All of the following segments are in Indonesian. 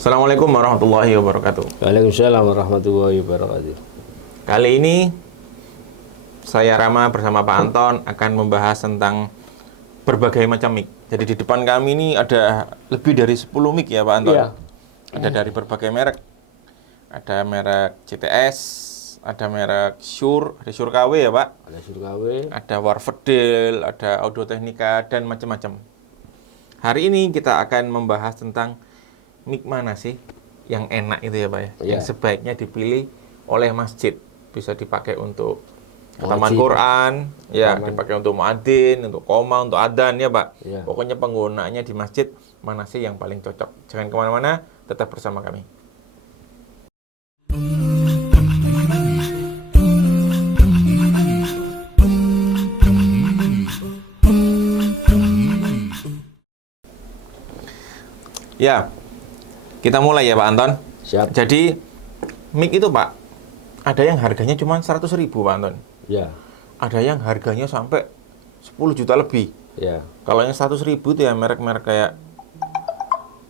Assalamualaikum warahmatullahi wabarakatuh. Waalaikumsalam warahmatullahi wabarakatuh. Kali ini saya Rama bersama Pak Anton akan membahas tentang berbagai macam mic. Jadi di depan kami ini ada lebih dari 10 mic ya Pak Anton. Iya. Ada dari berbagai merek. Ada merek CTS, ada merek Shure, ada Shure KW ya Pak. Ada KW. Ada Warfedel, ada Audio Technica dan macam-macam. Hari ini kita akan membahas tentang mic mana sih yang enak itu ya Pak ya? Iya. Yang sebaiknya dipilih oleh masjid. Bisa dipakai untuk khataman Wajib. Quran, ya, Khataman. dipakai untuk muadzin, untuk qoma, untuk adzan ya Pak. Iya. Pokoknya penggunaannya di masjid mana sih yang paling cocok. Jangan kemana-mana, tetap bersama kami. Ya, kita mulai ya Pak Anton. Siap. Jadi mic itu Pak, ada yang harganya cuma 100.000 Pak Anton. Ya. Ada yang harganya sampai 10 juta lebih. Ya. Kalau yang 100.000 itu ya merek-merek kayak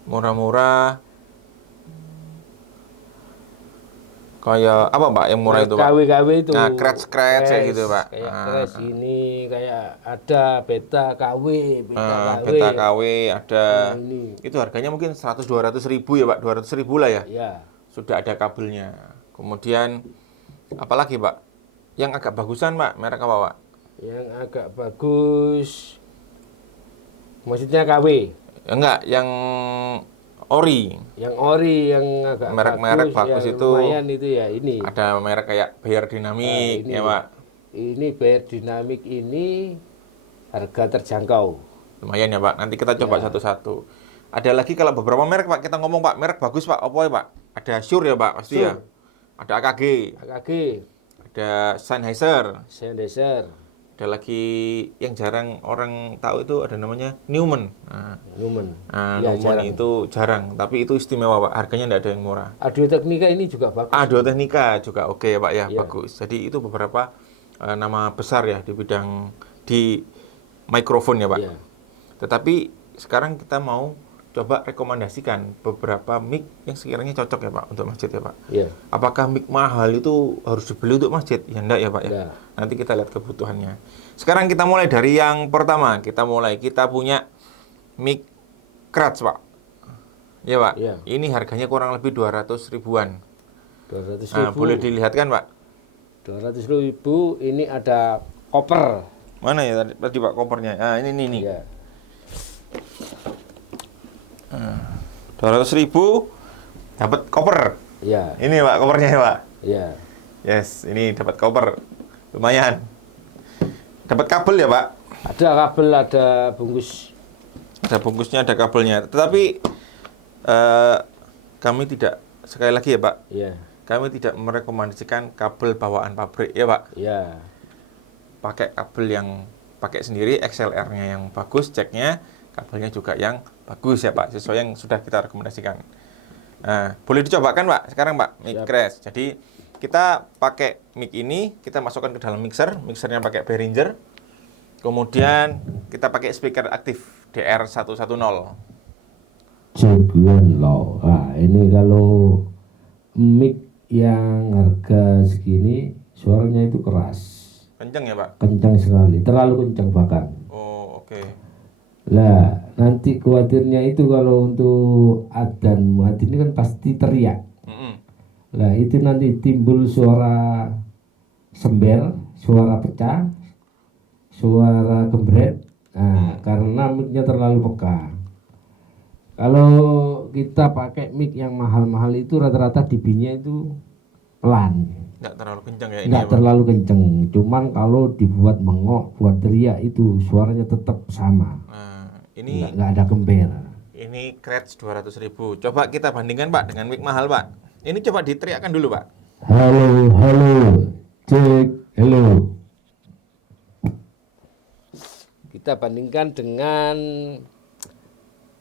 murah-murah. Kayak apa Pak yang murah itu Pak? KW itu. Nah, scratch kayak gitu Pak. Kayak Nah, Crash ini, kayak ada Beta KW, Beta KW ada. Ini. Itu harganya mungkin 100-200 ribu ya Pak, 200 ribu lah ya. Ya. Sudah ada kabelnya. Kemudian apalagi Pak? Yang agak bagusan Pak, merek apa Pak? Yang agak bagus. Maksudnya KW. Enggak, yang ori. Yang ori yang agak Merek-merek bagus yang itu lumayan itu ya ini. Ada merek kayak Bayer Dynamic Ini. ya Pak. Ini Bayer Dynamic ini harga terjangkau. Lumayan ya Pak. Nanti kita coba Ya. satu-satu. Ada lagi kalau beberapa merek Pak, kita ngomong Pak, merek bagus Pak. Apa ya Pak? Ada Shure ya Pak, pasti ya. Shure. Ada AKG, AKG, ada Sennheiser. Sennheiser, Ada lagi yang jarang orang tahu itu ada namanya Neumann. Neumann. Nah, Ya, Neumann jarang. itu jarang, tapi itu istimewa Pak. Harganya tidak ada yang murah. Audio Technica ini juga bagus. Audio Technica juga oke ya Pak ya, Iya. bagus. Jadi itu beberapa nama besar ya di bidang di mikrofon ya Pak. Iya. Tetapi sekarang kita mau coba rekomendasikan beberapa mic yang sekiranya cocok ya Pak untuk masjid ya Pak. Iya. Apakah mic mahal itu harus dibeli untuk masjid? Ya enggak ya Pak ya. Enggak. Nanti kita lihat kebutuhannya. Sekarang kita mulai dari yang pertama. Kita punya mic Kratz Pak. Ya Pak. Iya. Ini harganya kurang lebih 200 ribuan. 200 Nah, ribu. boleh dilihat kan Pak? 200 ribu ini ada koper. Mana ya tadi Pak kopernya? Nah, ini nih. Iya. 200 ribu dapat koper. Iya. Ini Pak kopernya ya Pak. Iya. Yes, ini dapat koper. Lumayan. Dapat kabel ya Pak? Ada kabel, ada bungkus. Ada bungkusnya, ada kabelnya. Tetapi kami tidak, sekali lagi ya Pak, Iya. kami tidak merekomendasikan kabel bawaan pabrik ya Pak. Iya. Pakai kabel yang pakai sendiri, XLR-nya yang bagus, ceknya, kabelnya juga yang bagus ya Pak, sesuai yang sudah kita rekomendasikan. Nah, boleh dicobakan Pak, sekarang Pak, mic Siap. Kratz. Jadi, kita pakai mic ini, kita masukkan ke dalam mixernya pakai Behringer. Kemudian, kita pakai speaker aktif DR110. Jagoan loh. Nah, ini kalau mic yang harga segini suaranya itu keras. Kenceng ya Pak? Kencang sekali, terlalu kencang bahkan. Oh, oke. Lah, nanti khawatirnya itu kalau untuk adzan muadzin ini kan pasti teriak. Mm-mm. Lah, itu nanti timbul suara sembel, suara pecah, suara gembret. Nah, karena mic-nya terlalu peka. Kalau kita pakai mic yang mahal-mahal itu rata-rata dB-nya itu pelan. Nggak terlalu kenceng ya ini Nggak ya Pak? terlalu kenceng. Cuman kalau dibuat mengok, buat teriak itu suaranya tetap sama. Nah, ini Nggak ada gembel. Ini Kratz 200 ribu. Coba kita bandingkan Pak dengan mic mahal Pak. Ini coba diteriakkan dulu Pak. Halo, halo, cek, halo. Kita bandingkan dengan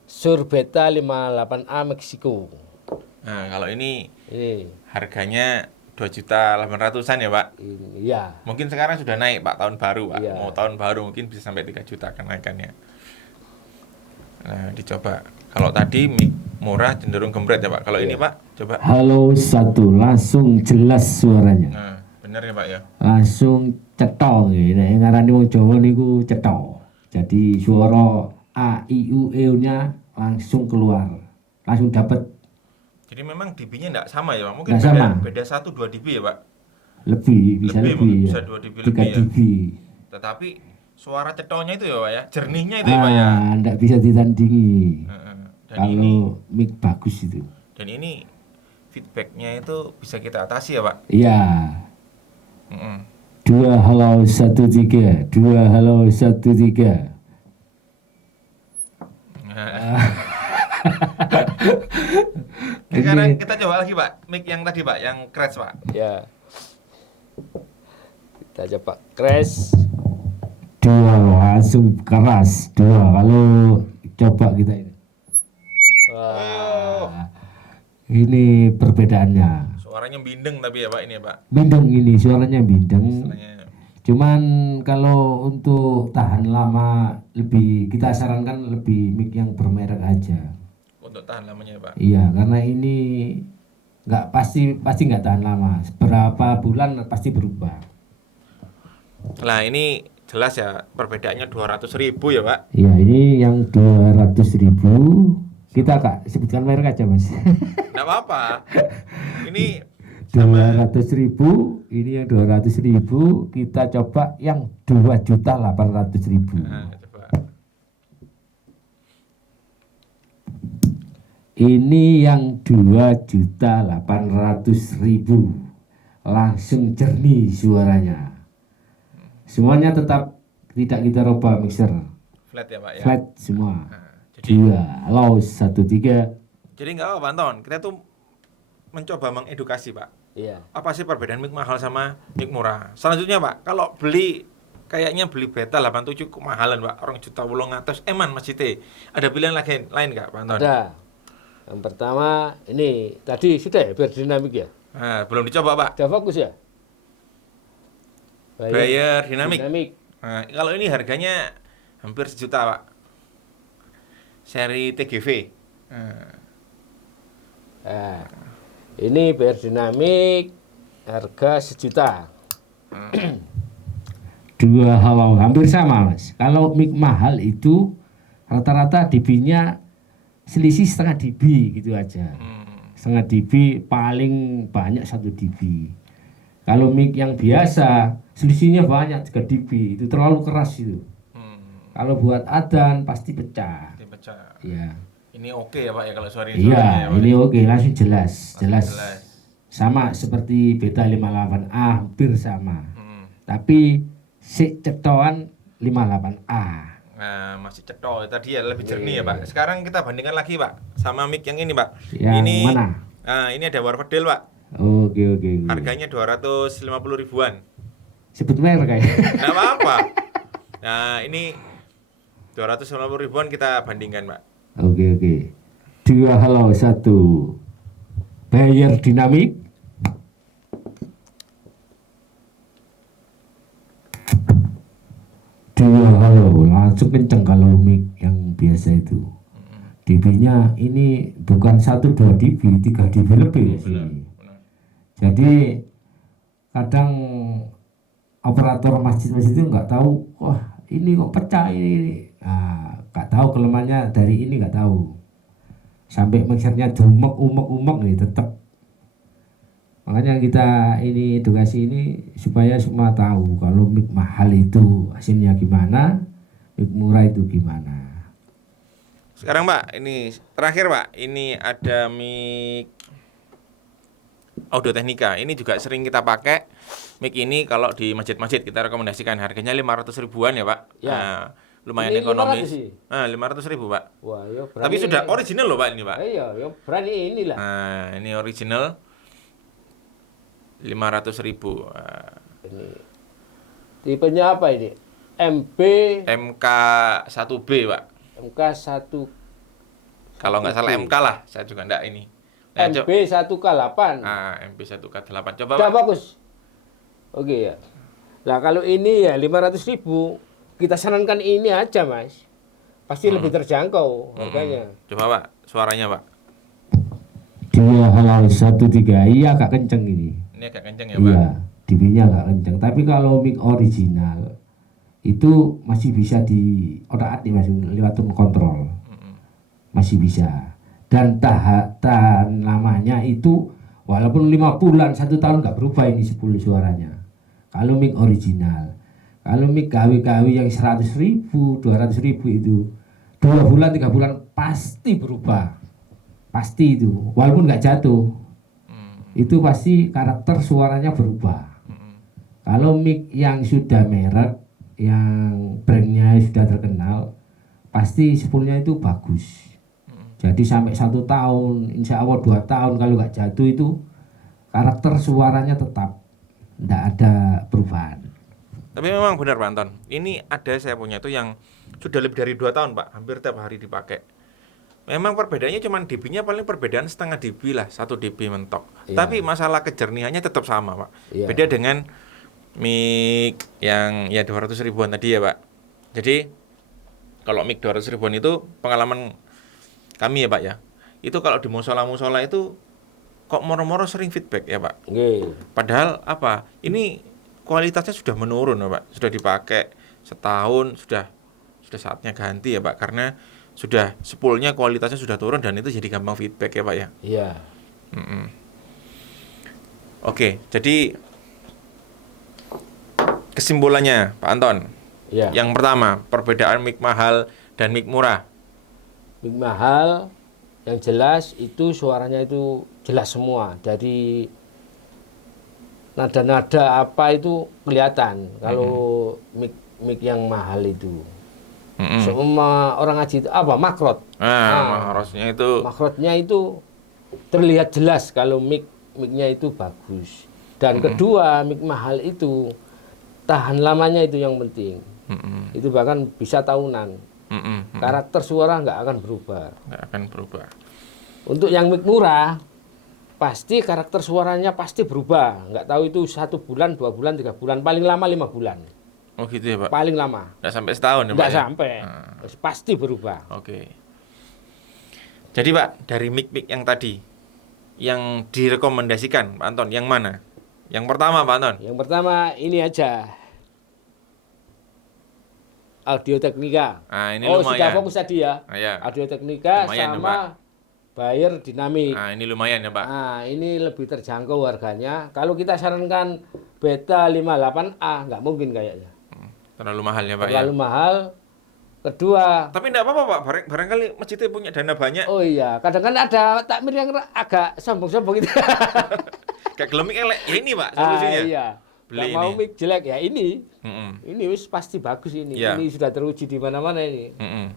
Shure Beta 58A Meksiko. Nah, kalau ini Ini, harganya 2.800.000-an ya Pak. iya. Mungkin sekarang sudah naik Pak, tahun baru Pak. Iya. Mau tahun baru mungkin bisa sampai 3 juta kenaikannya. Nah, dicoba. Kalau tadi mic murah, cenderung gembret ya Pak. Kalau ini Pak, coba. Halo 1 langsung jelas suaranya. Nah, benar ya Pak ya. Langsung cetha nggih. Nek ngarani wong Jawa niku cetha. Jadi suara A I U E-nya langsung keluar. Langsung dapat. Jadi memang dB-nya enggak sama ya Pak. Mungkin Nggak beda sama. beda 1-2 dB ya Pak. Lebih, bisa Lebih, lebih, bisa ya. 2 dB 3 lebih ya. dB. Tetapi suara cetonya itu ya Pak ya, jernihnya itu ya Pak ya. Nggak bisa ditandingi. Heeh. Dan Kalau ini mic bagus itu. dan ini feedbacknya itu bisa kita atasi ya Pak. Iya. Heeh. 2 halo 1 3, 2 halo 1 3. Sekarang kita coba lagi Pak, mic yang tadi Pak, yang crash Pak. Ya. Kita coba crash. 2 langsung keras. 2 kalau coba kita ini. Wah. Ini perbedaannya. Suaranya bindeng tapi ya Pak ini ya Pak. Bindeng ini suaranya bindeng. Istilahnya. Cuman kalau untuk tahan lama kita sarankan lebih mic yang bermerek aja. Untuk tahan lamanya ya Pak. Iya, karena ini nggak pasti nggak tahan lama. Berapa bulan pasti berubah. Nah ini jelas ya perbedaannya 200.000 ya Pak. Iya, ini yang 200.000. Kita Kak sebutkan merek aja Mas. Nggak apa-apa. Ini sama 200.000, ini yang 200.000. Kita coba yang 2.800.000. nah, coba. Ini yang 2.800.000. Langsung jernih suaranya. Semuanya tetap tidak kita rubah mixer. Flat ya Pak ya. Flat semua. Nah, jadi 2 low 1 3. jadi nggak apa-apa Anton. Kita tuh mencoba mengedukasi Pak. Iya. Apa sih perbedaan mic mahal sama mic murah? Selanjutnya Pak, kalau kayaknya beli Beta 87 kemahalan Pak, orang juta wulung atas eman Mas Cite. Ada pilihan lain nggak Pak Anton? Ada. Yang pertama ini tadi sudah ya biar dinamik ya. Nah, belum dicoba Pak. Sudah fokus ya. Bayer dinamik. Dinamik. Nah, kalau ini harganya hampir 1 juta Pak. Seri TGV. Nah, ini biar dinamik harga 1 juta. 2 halo hampir sama Mas. Kalau mic mahal itu rata-rata dB-nya selisih setengah dB gitu aja. Setengah dB paling banyak 1 dB. Kalau mic yang biasa selisihnya banyak 3 dB. Itu terlalu keras itu. Kalau buat adzan pasti pecah. Dipecah. Iya. Ini oke ya Pak ya kalau suara ini. Iya, ini oke, langsung jelas. Jelas. Sama seperti Beta 58A, hampir sama. Tapi si cetoan 58A. Nah, masih cetol tadi ya lebih jernih ya Pak. Sekarang kita bandingkan lagi Pak sama mic yang ini Pak. Yang ini mana? Nah, ini ada Warpedel Pak. Oke. Harganya 250 ribuan. Sebut merek kayak. Nggak apa-apa. Nah, ini 250 ribuan kita bandingkan Pak. Oke. 2 halo 1. Bayer dinamik. 2 halo langsung kenceng kalau mic yang biasa itu. dB-nya ini bukan 1-2 dB, 3 dB lebih ya sini. Jadi kadang operator masjid-masjid itu nggak tahu, wah ini kok pecah ini. Nah, nggak tahu kelemahannya dari ini, nggak tahu. Sampai mixernya umek nih tetap. Makanya kita ini edukasi ini supaya semua tahu kalau mic mahal itu hasilnya gimana, mic murah itu gimana. Sekarang Pak, ini terakhir Pak, ini ada mic Audio Technica. Ini juga sering kita pakai. Mic ini kalau di masjid-masjid kita rekomendasikan harganya 500 ribuan ya Pak. Ya. Nah, lumayan Ini ekonomis. 500 sih? 500 ribu Pak. Wah, ya berani. Tapi sudah original loh Pak ini Pak. Iya, ya berani inilah. Nah, ini original 500 ribu. Ini tipenya apa ini? MK1B Pak. MK1 Kalau nggak salah MK lah, saya juga nggak ini. Nah, MB1K8. MP1K8. Coba Udah Pak. bagus. Oke ya. Nah, kalau ini ya 500.000, kita sarankan ini aja, Mas. Pasti lebih terjangkau harganya. Coba Pak, suaranya Pak. 2,13. Iya agak kenceng ini. Ini agak kenceng ya, Pak. Iya, dB-nya agak kenceng. Tapi kalau mic original itu masih bisa di otak-atik masih lewat tone control. Masih bisa. Dan tahan lamanya itu walaupun 5 bulan, 1 tahun nggak berubah ini 10 suaranya. Kalau mic original. Kalau mic KW-KW yang 100.000, 200.000 itu 2 bulan, 3 bulan pasti berubah. Pasti itu. Walaupun nggak jatuh. Itu pasti karakter suaranya berubah. Kalau mic yang sudah merek, yang brandnya sudah terkenal, pasti sepuluhnya itu bagus. Jadi sampai 1 tahun, insya Allah 2 tahun kalau nggak jatuh itu karakter suaranya tetap, tidak ada perubahan. Tapi memang benar Pak Anton, ini ada saya punya itu yang sudah lebih dari 2 tahun Pak, hampir tiap hari dipakai. Memang perbedaannya cuma dB-nya paling perbedaan setengah dB lah, 1 dB mentok. Iya. Tapi masalah kejernihannya tetap sama Pak. Iya. Beda dengan mic yang ya 200 ribuan tadi ya Pak. Jadi kalau mic 200 ribuan itu pengalaman kami ya Pak ya, itu kalau di musola-musola itu kok moro-moro sering feedback ya Pak. Nggih. Padahal apa? Ini kualitasnya sudah menurun ya Pak. Sudah dipakai setahun, sudah saatnya ganti ya Pak. Karena sudah spoolnya kualitasnya sudah turun dan itu jadi gampang feedback ya Pak ya. Iya. Oke, jadi kesimpulannya Pak Anton. Iya. Yang pertama, perbedaan mic mahal dan mic murah. Mic mahal yang jelas itu suaranya itu jelas semua. Jadi nada-nada apa itu kelihatan kalau mic yang mahal itu. Semua orang ngaji itu apa makrot. Makrotnya itu Makrotnya itu terlihat jelas kalau micnya itu bagus. Dan kedua, mic mahal itu tahan lamanya itu yang penting. Itu bahkan bisa tahunan. Karakter suara nggak akan berubah. nggak akan berubah. Untuk yang mic murah, pasti karakter suaranya pasti berubah. Nggak tahu itu 1 bulan, 2 bulan, 3 bulan, paling lama 5 bulan. Oh gitu ya Pak. Paling lama. Nggak sampai setahun ya Pak. Nggak ya? sampai. Pasti berubah. Oke. Jadi Pak, dari mic-mic yang tadi yang direkomendasikan Pak Anton, yang mana? Yang pertama Pak Anton. Yang pertama ini aja. Audio Technica. Nah, ini sudah lumayan. fokus tadi ya. Nah, ya. Audio Technica Lumayan ya, sama Bayer Dynamic. Nah, ini lumayan ya Pak. Nah, ini lebih terjangkau harganya. Kalau kita sarankan Beta 58A, nggak mungkin kayaknya. Terlalu mahal ya Pak Terlalu ya. mahal. Kedua, Tapi enggak apa-apa Pak, barangkali masjidnya punya dana banyak. oh iya, kadang kan ada takmir yang agak sombong-sombong gitu. Kayak gelemik elek. Ya ini Pak solusinya. Iya. Beli Nggak mau ini. mic jelek ya ini. Mm-mm. Ini wis pasti bagus ini. Iya. Ini sudah teruji di mana-mana ini. Mm-mm.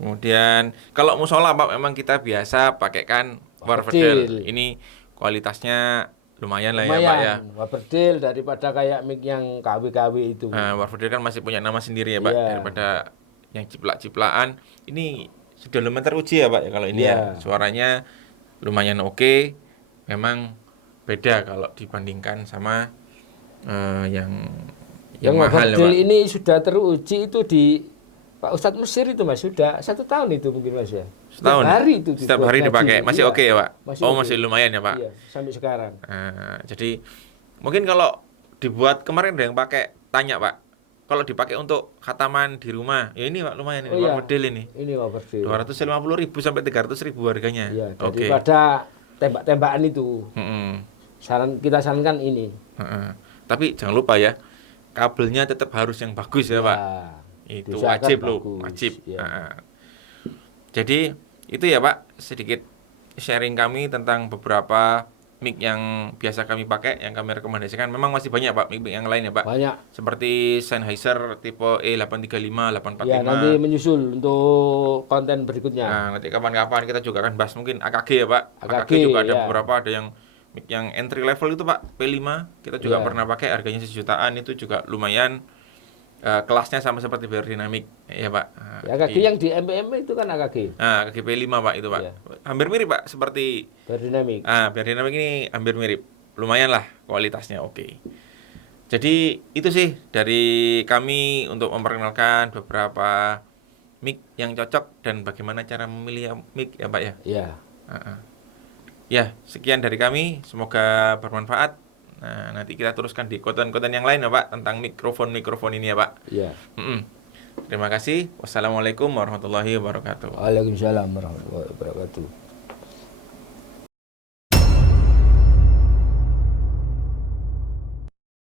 Kemudian kalau musola Pak memang kita biasa pakaikan Warfedel. Warfedel. Ini kualitasnya lumayan lah ya Pak ya. Lumayan, Waberdil daripada kayak mic yang KW-KW itu. Nah, Warfedel kan masih punya nama sendiri ya Pak, Iya. daripada yang ciplak-ciplaan. Ini sudah lumayan teruji ya Pak ya kalau ini Iya. ya. Suaranya lumayan oke. Memang beda kalau dibandingkan sama yang mahal ya Waberdil Pak. ini sudah teruji itu di Pak Ustadz Mesir itu Mas, sudah 1 tahun itu mungkin Mas ya. Setahun. Setiap hari itu Setiap dibuat hari ngaji. dipakai. Masih Iya. oke ya Pak? Masih Oh oke. masih lumayan ya Pak? Iya, sampai sekarang. Jadi mungkin kalau dibuat kemarin ada yang pakai, tanya Pak, kalau dipakai untuk khataman di rumah, ya ini Pak lumayan ini, Oh, iya. Warfedel ini. Ini Waberdil. 250.000 sampai 300.000 harganya. Iya, Oke. daripada tembak-tembakan itu. Mm-mm. Kita sarankan ini. Heeh. Tapi jangan lupa ya, kabelnya tetap harus yang bagus ya Pak. Itu diusahakan wajib loh, bagus, wajib. ya. Heeh. Jadi itu ya Pak, sedikit sharing kami tentang beberapa mic yang biasa kami pakai, yang kami rekomendasikan. Memang masih banyak Pak mic yang lain ya Pak. Banyak. Seperti Sennheiser tipe E835, 845. Ya, nanti menyusul untuk konten berikutnya. Nah, nanti kapan-kapan kita juga akan bahas mungkin AKG ya Pak. AKG, juga ada ya. beberapa, ada yang mic yang entry level itu Pak, P5. Kita juga Ya. pernah pakai, harganya 1 jutaan, itu juga lumayan. Kelasnya sama seperti Bayer Dynamic ya Pak. Ya, AKG yang di MPM itu kan AKG. Nah, AKG P5 Pak itu Pak. Ya. Hampir mirip Pak, seperti Berdinamik. Bayer Dynamic ini hampir mirip. Lumayan lah kualitasnya oke. Jadi itu sih dari kami untuk memperkenalkan beberapa mic yang cocok dan bagaimana cara memilih mic ya Pak ya. Ya. Ya, sekian dari kami. Semoga bermanfaat. Nah, nanti kita teruskan di konten-konten yang lain ya Pak, tentang mikrofon ini ya Pak. Ya. Terima kasih. Wassalamualaikum warahmatullahi wabarakatuh. Waalaikumsalam warahmatullahi wabarakatuh.